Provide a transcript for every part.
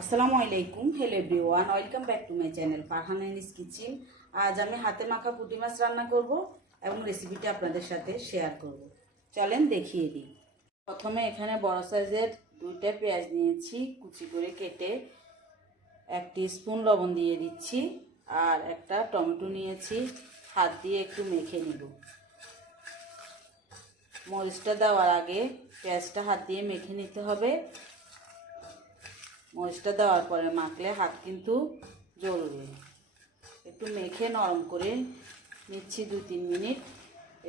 আসসালামু আলাইকুম। Hello everyone, welcome back to my channel Farhana ইনিস কিচেন। আজ আমি হাতে মাখা পুঁটি মাছ রান্না করব এবং রেসিপিটা আপনাদের সাথে শেয়ার করব। চলেন দেখিয়ে দিই। প্রথমে এখানে বড় সাইজের 2টা পেঁয়াজ নিয়েছি, কুচি করে কেটে 1 টিস্পুন লবণ দিয়ে দিচ্ছি। আর একটা টমেটো নিয়েছি, হাত দিয়ে একটু মেখে নিব। মরিচটা দেওয়ার আগে পেঁয়াজটা হাত দিয়ে মেখে নিতে হবে। মরিচটা দেওয়ার পরে মাখলে হাত কিন্তু জ্বলবে। একটু মেখে নরম করে নিচ্ছি 2-3 মিনিট।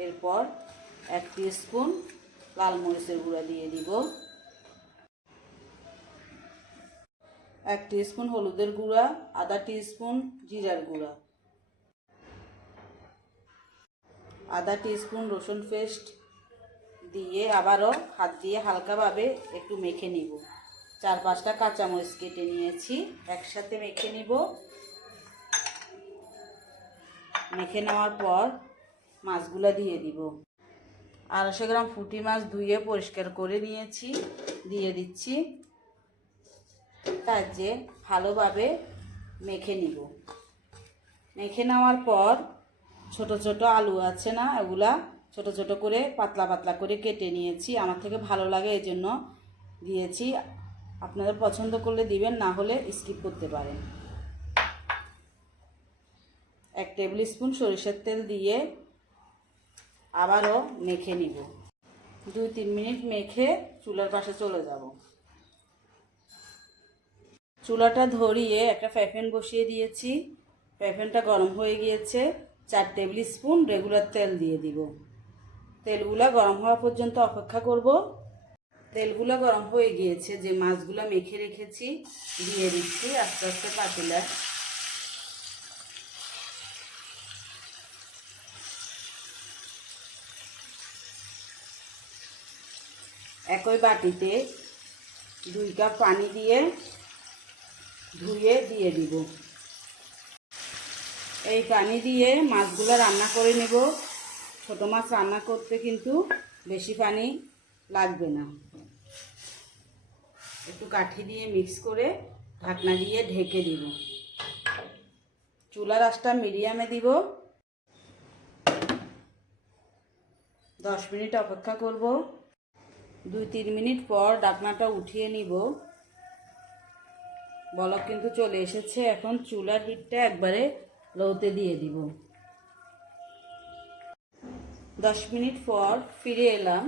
এরপর 1 টিস্পুন লাল মরিচের গুঁড়া দিয়ে দিব, 1 টিস্পুন হলুদের গুঁড়া, আধা টিস্পুন জিরার গুঁড়া, আধা টিস্পুন রসুন পেস্ট দিয়ে আবারও হাত দিয়ে হালকাভাবে একটু মেখে নিব। 4-5টা কাঁচামরিচ কেটে নিয়েছি, একসাথে মেখে নিব। মেখে নেওয়ার পর মাছগুলো দিয়ে দিব। 250 গ্রাম পুঁটি মাছ ধুয়ে পরিষ্কার করে নিয়েছি, দিয়ে দিচ্ছি। তারপরে ভালোভাবে মেখে নিব। মেখে নেওয়ার পর ছোট ছোট আলু আছে না, এগুলা ছোট ছোট করে পাতলা পাতলা করে কেটে নিয়েছি। আমার থেকে ভালো লাগে এই জন্য দিয়েছি। আপনাদের পছন্দ করলে দিবেন, না হলে স্কিপ করতে পারেন। 1 টেবিল স্পুন সরিষার তেল দিয়ে আবারও মেখে নিব। 2-3 মিনিট মেখে চুলার পাশে চলে যাব। চুলাটা ধরিয়ে একটা ফ্রাই প্যান বসিয়ে দিয়েছি। ফ্রাই প্যানটা গরম হয়ে গিয়েছে। 4 টেবিল স্পুন রেগুলার তেল দিয়ে দিব। তেলগুলা গরম হওয়া পর্যন্ত অপেক্ষা করব। তেলগুলো গরম হয়ে গিয়েছে, যে মাছগুলো মেখে রেখেছি দিয়ে দিচ্ছি আস্তে আস্তে পাতিলায়। একই বাটিতে 2 কাপ পানি দিয়ে ধুয়ে দিয়ে দিব। এই পানি দিয়ে মাছগুলো রান্না করে নেব। ছোট মাছ রান্না করতে কিন্তু বেশি পানি লাগবে না। একটু কাঠি দিয়ে মিক্স করে ঢাকনা দিয়ে ঢেকে দিব। চুলার আঁচটা মিডিয়ামে দিব। 10 মিনিট অপেক্ষা করব। 2-3 মিনিট পর ঢাকনাটা উঠিয়ে নিব। বলক কিন্তু চলে এসেছে। এখন চুলার হিটটা একবারে লোতে দিয়ে দিব। 10 মিনিট পর ফিরে এলাম।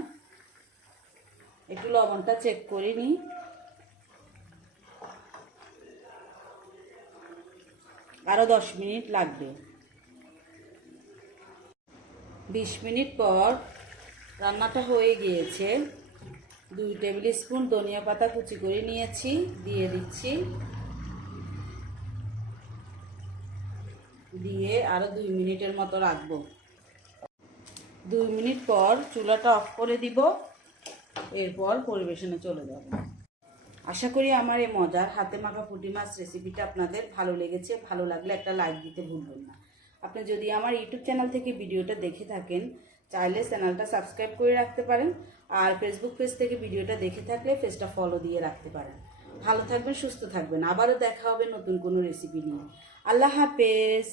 একটু লবণটা চেক করে নিই। আরও 10 মিনিট লাগবে। 20 মিনিট পর রান্নাটা হয়ে গিয়েছে। 2 টেবিল স্পুন ধনিয়া পাতা কুচি করে নিয়েছি, দিয়ে দিচ্ছি। দিয়ে আরও 2 মিনিটের মতো রাখবো। 2 মিনিট পর চুলাটা অফ করে দিব। এরপর পরিবেশনে চলে যাব। আশা করি আমার এই মজার হাতে মাখা পুঁটি মাছ রেসিপিটা আপনাদের ভালো লেগেছে। ভালো লাগলে একটা লাইক দিতে ভুলবেন না। আপনি যদি আমার ইউটিউব চ্যানেল থেকে ভিডিওটা দেখে থাকেন, চাইলে চ্যানেলটা সাবস্ক্রাইব করে রাখতে পারেন। আর ফেসবুক পেজ থেকে ভিডিওটা দেখে থাকলে পেজটা ফলো দিয়ে রাখতে পারেন। ভালো থাকবেন, সুস্থ থাকবেন। আবারও দেখা হবে নতুন কোনো রেসিপি নিয়ে। আল্লাহ হাফেজ।